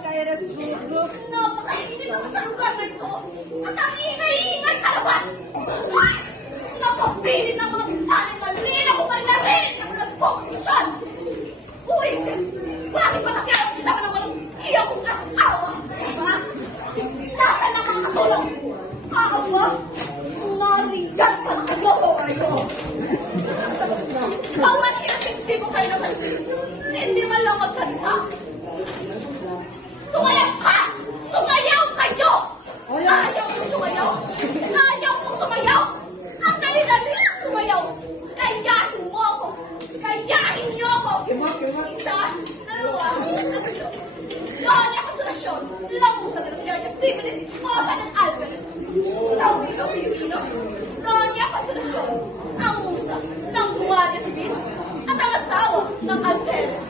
Kaya na siguro. Napakainit naman sa lugar na ito. At ang ingay-ingay sa labas. Napapili ng mga bintana. Malina ko man na rin ang nagpopusyan. Uwisip, bakit ba kasi ang isa ka ng walang iya kong asawa? Diba? Nasaan ang mga katulong? Ba? Nariyan ka na kayo. Bawat hindi ko kayo napansin. Hindi man lang magsalita. Sumayaw ka! Sumayaw kayo! Ayaw mong sumayaw? Ayaw mong sumayaw? Ang dali-dali ang sumayaw! Kayahin mo ako! Kayahin niyo ako! Isa, dalawa, tatlo. Doña Consolacion, Lamusa de las Garcas Civiles, Esposa ng Alvarez. Sa Wilo Filipino, Doña Consolacion, ang musa ng Guardia Civil at ang asawa ng Alvarez.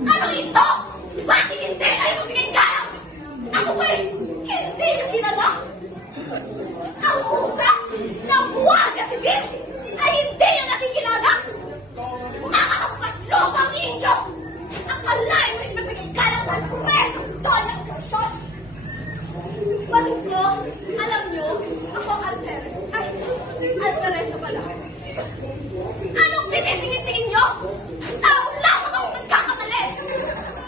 Ano ito? Bakit hindi ay magbigay galang? Ako ba'y hindi na kilala? Ang musa ng Guardia Civil ay hindi yung nakikilala? Makakapaslobang inyo! Akalain mo rin magbigay galang sa Alvarez ng Doña Consolacion? Panig nyo, alam nyo, ako ang Alvarez. Ay, Alvarez pala. Anong tinitingin-tingin nyo? Tao lamang ako nagkakamali!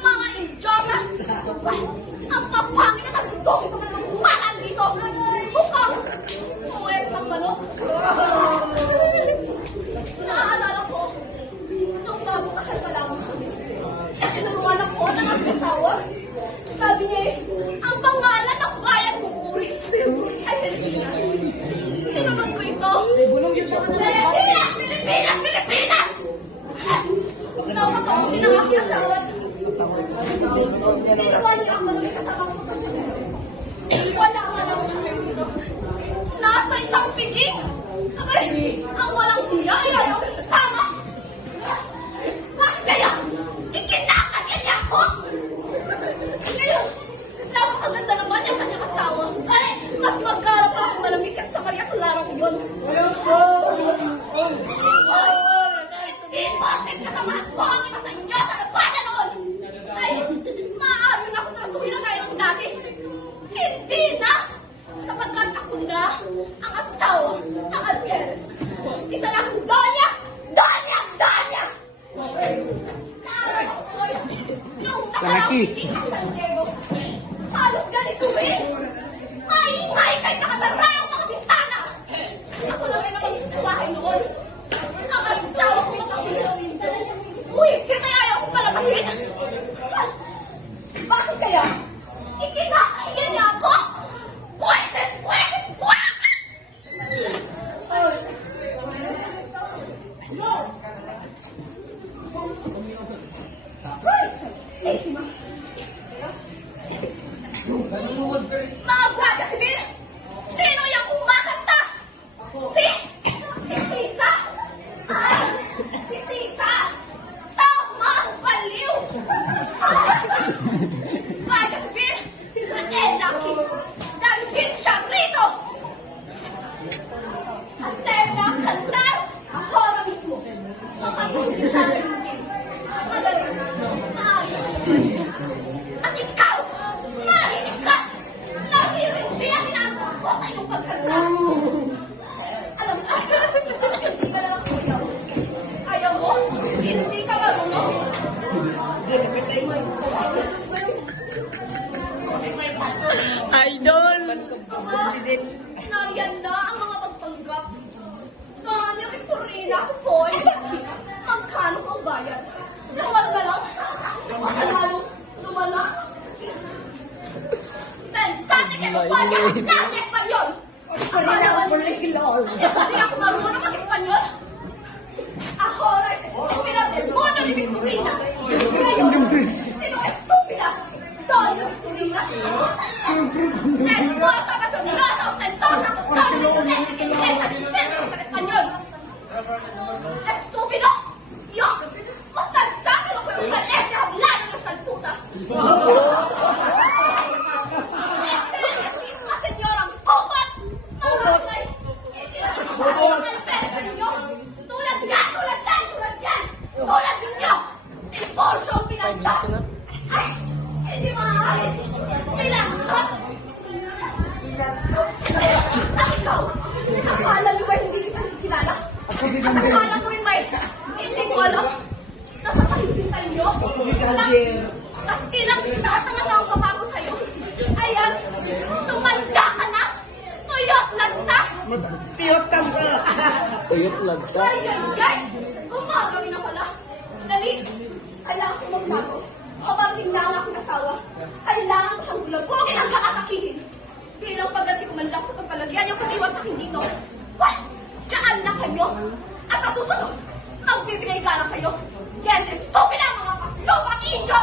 Mga idiotas! Ang papangin at ang dudong sa mga malan dito! Mukhang uwet ng manok! Naaalala ko, nung bago kasal pa lang, tinuruan ako ng ang asawa. Sabi niya, ang pangalan ng bayan kong uri ay Pilipinas. Sinunod ko ito. Pilipinas! Pilipinas! Pilipinas! Nakakauli ng aking asawa. Ginawa niya ang mga kasama ko kasi wala nga lang siya dito. Nasa isang piging. Abay, ang walang hiya ay ayaw kasama. Bakit kaya? Ikinakanya niya ako? Ngayon, napakaganda naman yung kanyang asawa. Ay, mas magkara pa akong malamig kasi sa Maria Clara ko yun. Bakit kasama ko ang iba sa inyo sa nagpada noon? Ay, maaari na akong trasuhin na kayo ng dati. Hindi na! Sapagkat ako na ang asawa ng Alvarez. Isa na akong Doña! Doña! Doña! Naalala ko tuloy, nung nakaraang ang San Diego, halos ganito eh. Maingay kahit nakasara ang mga bintana. Ako lang ay makamisa sa bahay noon. Ang asawa ko makasunod. Uy, siya kaya ayaw ko palabasin. Bakit kaya? Ikinakahiya niya ako? Pweset! Pweset! Pweset! Sima. Mga Guardia Civil! Sino yung kumakanta? Si Sisa! Si Sisa! Tama! Baliw! Guardia Civil! Lucky! Dahil siya rito! Asena, kantar! Ako na mismo! Makabuti siya rin. Madali. Maayos. At ikaw! Mahinig ka! Nahirindi ang ginagawa ko sa iyong pagkanta! Alam mo, hindi ka na lang sumigaw. Ayaw mo? Hindi ka marunong. Idol! Nariyan na ang mga pagpanggap. Kanya, Victorina, ako po ay sakit. Magkano ang bayad? Lumal ka lang? Makalalo, lumala? Pensate que no vaya a hablar español. Hindi ako marunong mag-Espanyol. Ahora es estúpida del mundo de Victorina. Ngayon, sino estúpida? Doña Victorina. Esposa, machonrosa, ostentosa, con todo el dinero que intenta diciéndonos en español. Estúpido. Yo, usted sabe lo que usted es de hablar en esta puta. Excelentísima señora Cooper. Maragay. Alvarez ninyo. Tulad yan. Tulad ninyo. Impulso ang 5 minutes na. Ay! Hindi maaari! Kailangan ko! At ikaw! Akala niyo ba hindi kita kilala? Akala ko rin ba hindi ko alam? Nasa pahihintan niyo? Tapos ilang taong papagod sa'yo? Ayan! Tumanda ka na! Tuyot lantas! Tuyot lagta. Ay! Gumagawin na pala! Dali! Kailangan ko magbago. Kapag tingnan akong asawa, kailangan ko siyang bulag. Huwag kinang kakatakihin. Bilang pagdating ko man lang sa pagpalagyan yung pag-iwan sa akin dito. What? Diyan na kayo! At sa susunod, magbibigay ka lang kayo. Yes, stupid na mga paslupang injo!